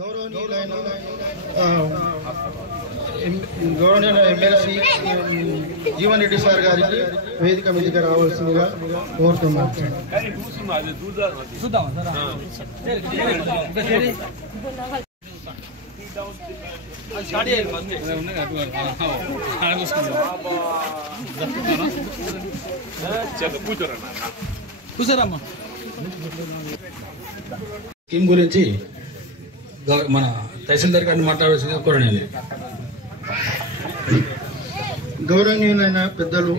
గౌరవనీయులైన MLC Jeevan Reddy sir గారికి వేదిక మీదకి రావాల్సిందిగా కోరుతున్నాం. స్కీమ్ గురించి మన తహసీల్దార్ గారిని మాట్లాడాల్సిందిగా కోరండి. గౌరవనీయులైన పెద్దలు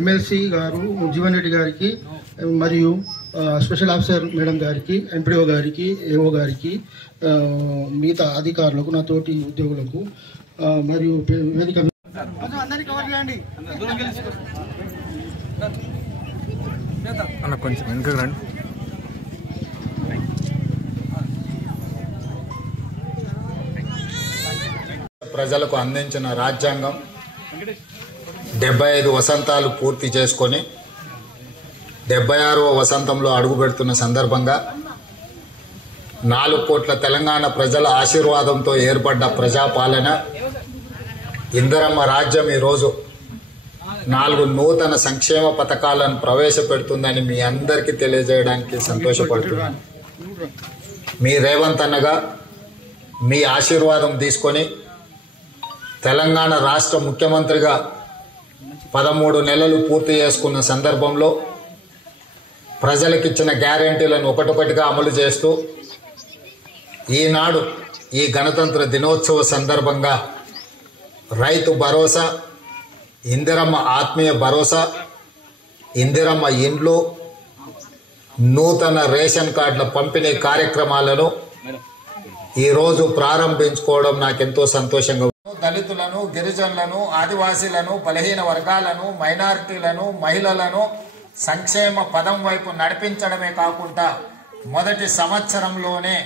ఎమ్మెల్సీ గారు జీవన్ రెడ్డి గారికి మరియు స్పెషల్ ఆఫీసర్ మేడం గారికి, ఎంపీడీఓ గారికి, ఏఓ గారికి, మిగతా అధికారులకు, నా తోటి ఉద్యోగులకు మరియు వేదిక కొంచెం వెనుక రండి. ప్రజలకు అందించిన రాజ్యాంగం 75 వసంతాలు పూర్తి చేసుకొని 76వ వసంతంలో అడుగుపెడుతున్న సందర్భంగా 4 కోట్ల తెలంగాణ ప్రజల ఆశీర్వాదంతో ఏర్పడ్డ ప్రజాపాలన ఇందిరమ్మ రాజ్యం ఈరోజు 4 నూతన సంక్షేమ పథకాలను ప్రవేశపెడుతుందని మీ అందరికీ తెలియజేయడానికి సంతోషపడుతున్నాను. మీ రేవంత్ అన్నగా మీ ఆశీర్వాదం తీసుకొని తెలంగాణ రాష్ట్ర ముఖ్యమంత్రిగా 13 నెలలు పూర్తి చేసుకున్న సందర్భంలో ప్రజలకిచ్చిన గ్యారెంటీలను ఒకటొకటిగా అమలు చేస్తూ ఈనాడు ఈ గణతంత్ర దినోత్సవ సందర్భంగా రైతు భరోసా, ఇందిరమ్మ ఆత్మీయ భరోసా, ఇందిరమ్మ ఇండ్లు, నూతన రేషన్ కార్డుల పంపిణీ కార్యక్రమాలను ఈరోజు ప్రారంభించుకోవడం నాకెంతో సంతోషంగా. దళితులను, గిరిజనులను, ఆదివాసీలను, బలహీన వర్గాలను, మైనారిటీలను, మహిళలను సంక్షేమ పదం వైపు నడిపించడమే కాకుండా మొదటి సంవత్సరంలోనే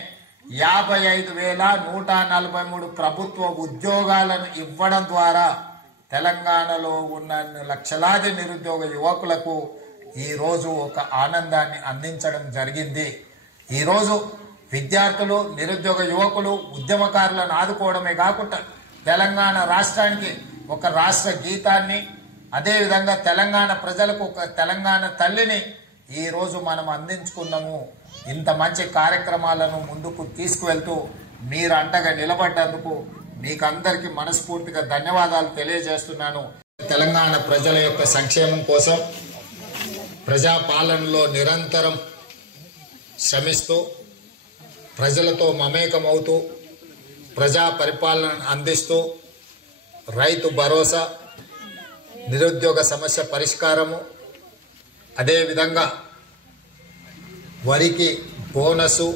55,143 ప్రభుత్వ ఉద్యోగాలను ఇవ్వడం ద్వారా తెలంగాణలో ఉన్న లక్షలాది నిరుద్యోగ యువకులకు ఈరోజు ఒక ఆనందాన్ని అందించడం జరిగింది. ఈరోజు విద్యార్థులు, నిరుద్యోగ యువకులు, ఉద్యమకారులను ఆదుకోవడమే కాకుండా తెలంగాణ రాష్ట్రానికి ఒక రాష్ట్ర గీతాన్ని, అదేవిధంగా తెలంగాణ ప్రజలకు ఒక తెలంగాణ తల్లిని ఈరోజు మనం అందించుకున్నాము. ఇంత మంచి కార్యక్రమాలను ముందుకు తీసుకువెళ్తూ మీరు అండగా నిలబడ్డందుకు మీకు అందరికీ మనస్ఫూర్తిగా ధన్యవాదాలు తెలియజేస్తున్నాను. తెలంగాణ ప్రజల యొక్క సంక్షేమం కోసం ప్రజాపాలనలో నిరంతరం శ్రమిస్తూ ప్రజలతో మమేకమవుతూ ప్రజా పరిపాలన అందిస్తూ రైతు భరోసా, నిరుద్యోగ సమస్య పరిష్కారము, అదేవిధంగా వరికి బోనసు,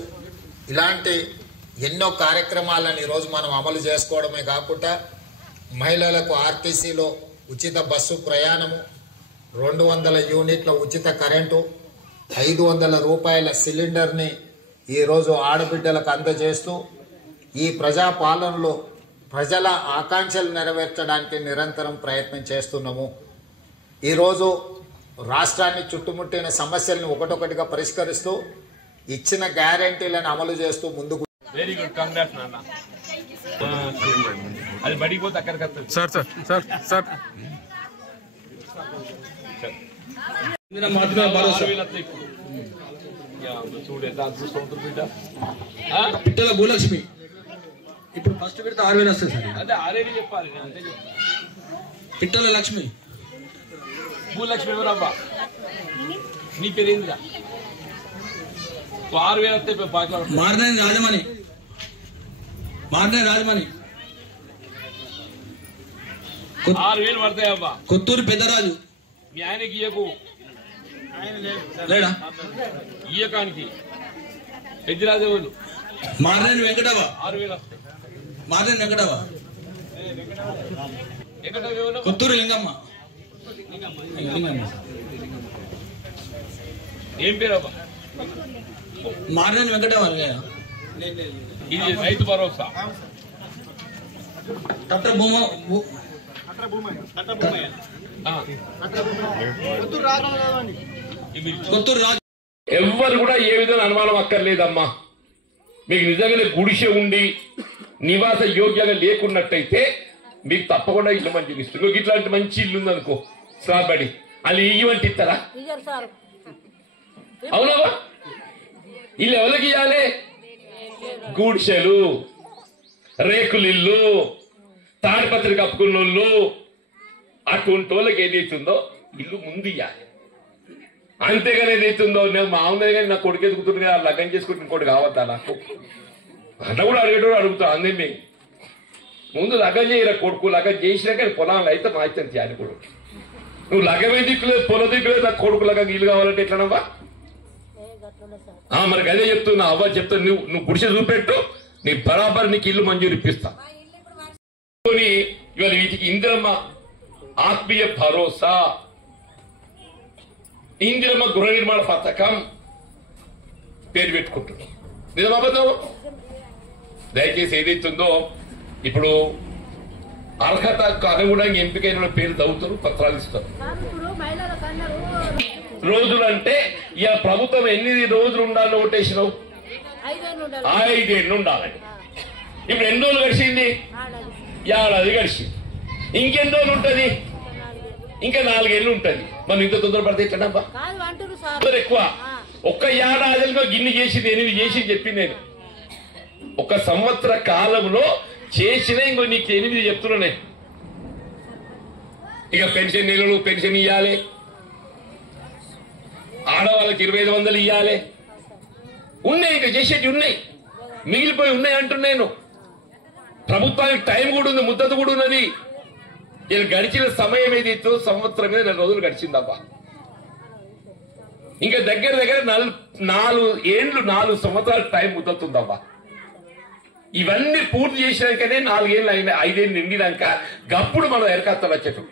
ఇలాంటి ఎన్నో కార్యక్రమాలను ఈరోజు మనం అమలు చేసుకోవడమే కాకుండా మహిళలకు ఆర్టీసీలో ఉచిత బస్సు ప్రయాణము, 200 యూనిట్ల ఉచిత కరెంటు, 500 రూపాయల సిలిండర్ని ఈరోజు ఆడబిడ్డలకు అందజేస్తూ ఈ ప్రజాపాలనలో ప్రజల ఆకాంక్షలు నెరవేర్చడానికి నిరంతరం ప్రయత్నం చేస్తున్నాము. ఈరోజు రాష్ట్రాన్ని చుట్టుముట్టిన సమస్యలను ఒకటొకటిగా పరిష్కరిస్తూ ఇచ్చిన గ్యారెంటీలను అమలు చేస్తూ ముందుకు. వెరీ గుడ్, కంగ్రాట్స్ నాన్న. అది బడికి పోతే అక్కడికి వస్తుంది. సార్ సార్ సార్ సార్ పిట్టల భూలక్ష్మి ఇప్పుడు ఫస్ట్ పెడితే 6,000 వస్తుంది సార్. అదే 6,000 చెప్పాలి. పిట్టల లక్ష్మి, భూలక్ష్మి ఎవరబ్బా? నీ పేరు ఏందిరా? 6,000 వస్తే బాగా. మారనేని రాజమణి, మారనేని రాజమణి, 6,000 పడతాయి అబ్బా. కొత్తూరు పెద్దరాజు. మీ ఆయనకి ఇయ్యకు, లేడా ఇయ్యకానికి. పెద్దరాజు మారనేని వెంకటవ, 6,000 వస్తాయి. మారనేని వెంకటవ, కొత్తూరు లింగమ్మ. ఏం పేరు అబ్బా? మారనేని వెంకటవ. ఇది రైతు భరోసా. కొత్తూరు రాజు. ఎవ్వరు కూడా ఏ విధంగా అనుమానం అక్కర్లేదమ్మా. మీకు నిజంగానే గుడిసె ఉండి నివాస యోగ్యంగా లేకున్నట్టయితే మీకు తప్పకుండా ఇల్లు మంచిగా ఇస్తుంది. మీకు ఇట్లాంటి మంచి ఇల్లు ఉందనుకో స్లాబడి అది ఇవ్వంటి ఇస్తారా? అవునవా? ఇల్లు ఎవరికి ఇవ్వాలి? గుడిసెలు, రేకులు ఇల్లు, తాడిపత్రి కప్పుకున్నోళ్ళు అటువంటి వాళ్ళకి ఏదైతుందో ఇల్లు ముందు ఇవ్వాలి. అంతేగాని ఏదైతుందో నేను మామూలుగా కానీ నా కొడుకు ఎదుగుతుంది లగ్గం చేసుకుంటే ఇంకోటి కావద్దా నాకు అట్లా కూడా అడిగేటోడు అడుగుతా. అందే ముందు లగ్గం చేయరా కొడుకు, లగ్గం చేసినాక పొలాలు అయితే మాయిస్తాను చేయాలి కొడుకు. నువ్వు లగ్గమే దిక్కులేదు పొల దిక్కులేదు నాకు కొడుకు లగ్గం ఇల్లు కావాలంటే ఎట్లనవ్వా? మరి అదే చెప్తున్నా అవ్వ చెప్తా. నువ్వు గుడిసె చూపెట్టు, నీ బరాబర్ నీకు ఇల్లు మంజూరు ఇప్పిస్తా. ఇవాళ వీటికి ఇందిరమ్మ ఆత్మీయ భరోసా, ఇందిరమ్మ గృహ నిర్మాణ పథకం పేరు పెట్టుకుంటున్నాం. నిజమా? దయచేసి ఏదైతుందో ఇప్పుడు అర్హతకు అనుగుణంగా ఎంపికైన పేరు చదువుతారు, పత్రాలు ఇస్తారు. రోజులు అంటే ఇక ప్రభుత్వం ఎన్ని రోజులు ఉండాలి ఓటేసినావు? 5 ఏళ్ళు ఉండాలని. ఇప్పుడు ఎన్ని రోజులు గడిచింది? 1 ఏడాది గడిచింది. ఇంకెన్ని రోజులు ఉంటది? ఇంకా 4 ఏళ్ళు ఉంటది. మనం ఇంత తొందరపడితే ఎట్లనబ్బా? ఎక్కువ ఒక్క 1 ఏడాదిలో గిన్ని చేసింది 8 చేసి చెప్పింది నేను. 1 సంవత్సర కాలంలో చేసిన ఇంకో నీకు 8 చెప్తున్నా నేను. ఇక పెన్షన్ నెలలు పెన్షన్ ఇవ్వాలి, ఆడవాళ్ళకి 2500 ఇవ్వాలి. ఉన్నాయి ఇంకా చేసేటి ఉన్నాయి, మిగిలిపోయి ఉన్నాయి అంటున్నాను. ప్రభుత్వానికి టైం కూడా ఉంది, ముద్దతు కూడా ఉన్నది. ఇలా గడిచిన సమయం ఏదైతే సంవత్సరం మీద 4 రోజులు గడిచిందబ్బా. ఇంకా దగ్గర 4 ఏళ్ళు 4 సంవత్సరాల టైం ముద్దతుందబ్బా. ఇవన్నీ పూర్తి చేసినాకనే 4 ఏళ్ళు అయినా 5 ఏళ్ళు నిండినాక గప్పుడు మనం ఎరకత్తాలు వచ్చేటు.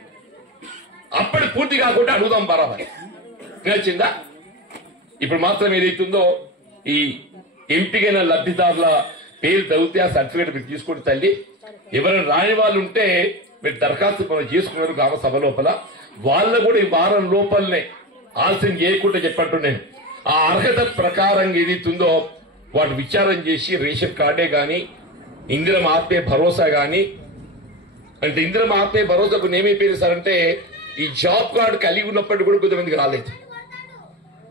అప్పటి పూర్తి కాకుండా అడుగుదాం బరాబరి. నచ్చిందా? ఇప్పుడు మాత్రం ఏదైతుందో ఈ ఎంపికైన లబ్ధిదారుల పేరు చదివితే ఆ సర్టిఫికేట్ మీరు తీసుకోండి తల్లి. ఎవరైనా రాని వాళ్ళు ఉంటే మీరు దరఖాస్తు మనం చేసుకున్నారు గ్రామ సభ లోపల, వాళ్ళు కూడా ఈ వారం లోపలనే ఆలస్యం చేయకుండా చెప్పంటు నేను ఆ అర్హత ప్రకారం ఏదైతుందో వాటి విచారం చేసి రేషన్ కార్డే గాని ఇందిరమ్మ ఆత్మీయ భరోసా గాని, అంటే ఇందిరమ్మ ఆత్మీయ భరోసాకు ఏమైపోయింది సార్ అంటే ఈ జాబ్ కార్డు కలిగి ఉన్నప్పటికీ కూడా కొంతమందికి రాలేదు.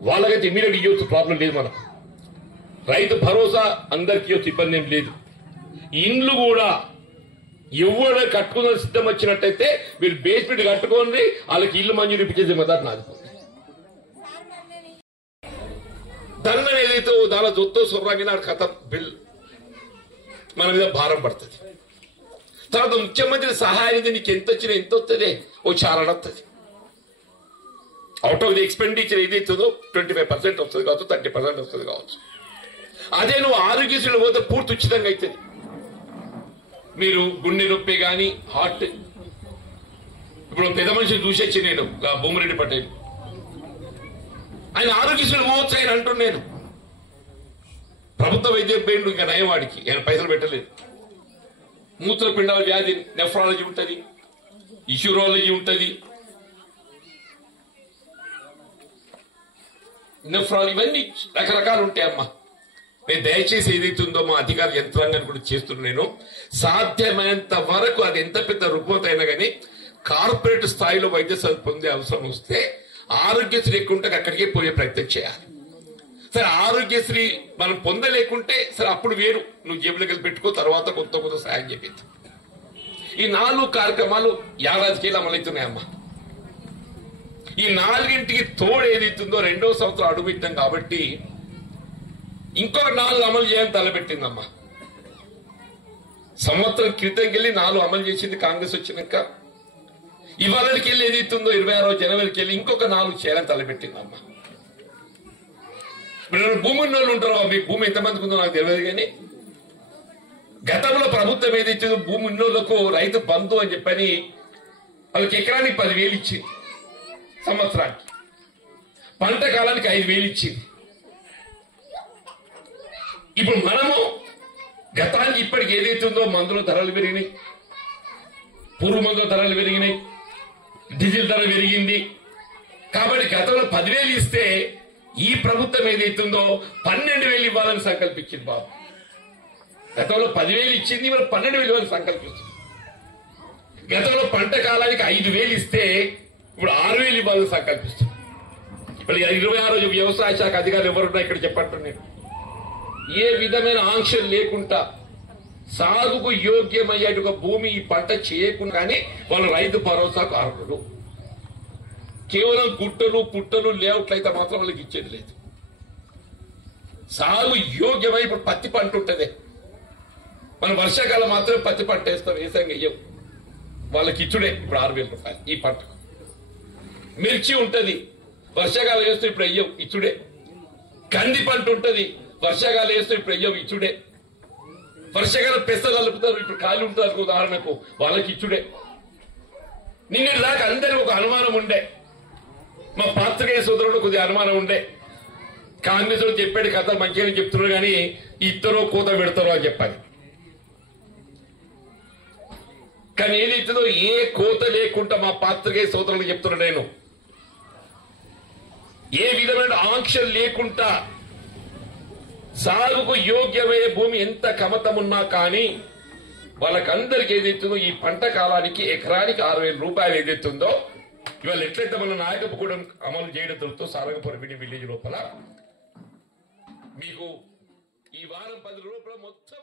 వాళ్ళకైతే ఇమీడియట్ ఇవ్వచ్చు, ప్రాబ్లం లేదు. మనకు రైతు భరోసా అందరికి ఇవ్వచ్చు, ఇబ్బంది ఏం లేదు. ఇండ్లు కూడా ఎవరు కట్టుకున్న సిద్ధం వచ్చినట్టయితే మీరు బేస్మెంట్ కట్టుకోండి, వాళ్ళకి ఇల్లు మంజూరు ఇప్పించేది మొదటి నాది. దండం ఏదైతే దాని జొత్తో సొర్రాగిన కథ బిల్ మన మీద భారం పడుతుంది. తర్వాత ముఖ్యమంత్రి సహాయం నీకు ఎంత వచ్చినా ఎంత వస్తుంది? ఓ చారణ వస్తుంది. అవుట్ ఆఫ్ ది ఎక్స్పెండిచర్ ఏదైతుందో 25% వస్తుంది కావచ్చు, 30% వస్తుంది కావచ్చు. అదే నువ్వు ఆరోగ్యశ్రీలో పోతే పూర్తి ఉచితంగా అవుతుంది. మీరు గుండె నొప్పి కానీ హార్ట్, ఇప్పుడు పెద్ద మనిషిని చూసొచ్చి నేను బొమ్మరెడ్డి పటేల్, ఆయన ఆరోగ్యశ్రీలో పోవచ్చు ఆయన అంటున్నాను నేను. ప్రభుత్వ వైద్యం పోయిండు, ఇంకా నయవాడికి ఆయన పైసలు పెట్టలేదు. మూత్రపిండాల వ్యాధి నెఫ్రాలజీ ఉంటుంది, ఇష్యూరాలజీ ఉంటుంది, నెఫ్రాలజీ, ఇవన్నీ రకరకాలు ఉంటాయమ్మా. నేను దయచేసి ఏదైతుందో మా అధికార యంత్రాంగాన్ని కూడా చేస్తున్నాను. నేను సాధ్యమైనంత వరకు అది ఎంత పెద్ద రుగ్మత అయినా కానీ కార్పొరేట్ స్థాయిలో వైద్య సేవ పొందే అవసరం వస్తే ఆరోగ్యశ్రీ ఎక్కువ ఉంటే అక్కడికే పోయే ప్రయత్నం చేయాలి. సరే ఆరోగ్యశ్రీ మనం పొందలేకుంటే సరే అప్పుడు వేరు, నువ్వు జేబులోకి వెళ్ళి పెట్టుకో, తర్వాత కొంత సాయం చెప్పింది. ఈ 4 కార్యక్రమాలు ఏడాదికి అమలవుతున్నాయమ్మా. ఈ 4ంటికి తోడు ఏదైతుందో 2వ సంవత్సరం అడుగుపెట్టాం కాబట్టి ఇంకో 4 అమలు చేయాలని తలపెట్టిందమ్మా. సంవత్సరం క్రితం వెళ్ళి 4 అమలు చేసింది కాంగ్రెస్ వచ్చినాక. ఇవాళకి వెళ్ళి ఏదైతుందో 26వ జనవరికి వెళ్ళి ఇంకొక 4 చేయాలని తలపెట్టిందమ్మా. ఇప్పుడు భూమి ఉన్న వాళ్ళు ఉంటారు, మీ భూమి ఎంతమందికి ఉందో నాకు తెలియదు కానీ గతంలో ప్రభుత్వం ఏదైతుందో భూమి ఉన్నోళ్లకు రైతు బంధు అని చెప్పని వాళ్ళకి ఎకరానికి 10,000 ఇచ్చింది, సంవత్సరానికి పంట కాలానికి 5,000 ఇచ్చింది. ఇప్పుడు మనము గతానికి ఇప్పటికి ఏదైతుందో మందుల ధరలు పెరిగినాయి, పురుగు మందుల ధరలు పెరిగినాయి, డీజిల్ ధర పెరిగింది. కాబట్టి గతంలో 10,000 ఇస్తే ఈ ప్రభుత్వం ఏదైతుందో 12,000 ఇవ్వాలని సంకల్పించింది బాబు. గతంలో 10,000 ఇచ్చింది, మరి 12,000 సంకల్పిస్తుంది. గతంలో పంట కాలానికి 5,000 ఇస్తే ఇప్పుడు 6,000 ఇవ్వాలని సంకల్పిస్తుంది. ఇప్పుడు 26 వ్యవసాయ శాఖ అధికారులు ఎవరున్నా ఇక్కడ చెప్పండి. నేను ఏ విధమైన ఆంక్షలు లేకుండా సాగుకు యోగ్యమయ్యేటుగా భూమి ఈ పంట చేయకుండా కానీ వాళ్ళు రైతు భరోసాకు అర్హులు. కేవలం గుట్టలు పుట్టలు లేఅవుట్లు అయితే మాత్రం వాళ్ళకి ఇచ్చేది లేదు. సాగు యోగ్యమై ఇప్పుడు పత్తి పంట ఉంటుంది, మనం వర్షాకాలం మాత్రమే పత్తి పంట వేస్తాం, వేసంగా ఇయ్యం, వాళ్ళకి ఇచ్చుడే ఇప్పుడు 6,000 రూపాయలు ఈ పంటకు. మిర్చి ఉంటుంది, వర్షాకాలం వేస్తూ ఇప్పుడు అయ్యవు, ఇచ్చుడే. కంది పంట ఉంటుంది, వర్షాకాలం వేస్తూ ఇప్పుడు అయ్యవు, ఇచ్చుడే. వర్షాకాలం పెస కలుపుతారు, ఇప్పుడు కాయలు ఉంటారు ఉదాహరణకు, వాళ్ళకి ఇచ్చుడే. నిన్నటి దాకా అందరికి ఒక అనుమానం ఉండే, మా పాత్రికేయ సోదరుడు కొద్దిగా అనుమానం ఉండే, కాంగ్రెస్ లో చెప్పాడు కథ మంచిగానే చెప్తున్నారు కానీ ఇద్దరు కోత పెడతారు అని చెప్పాలి. కానీ ఏదైతుందో ఏ కోత లేకుండా మా పాత్రికేయ సోదరులకు చెప్తున్నా నేను, ఏ విధమైన ఆంక్షలు లేకుండా సాగుకు యోగ్యమయ్యే భూమి ఎంత కమతమున్నా కానీ వాళ్ళకందరికి ఏదైతుందో ఈ పంట కాలానికి ఎకరానికి 6,000 రూపాయలు ఏదైతుందో ఇవాళ ఎట్లయితే మన నాయకపుగూడెం అమలు చేయడం జరుగుతుందో సారంగపురం విలేజ్ లోపల మీకు ఈ వారం 10 రోజుల మొత్తం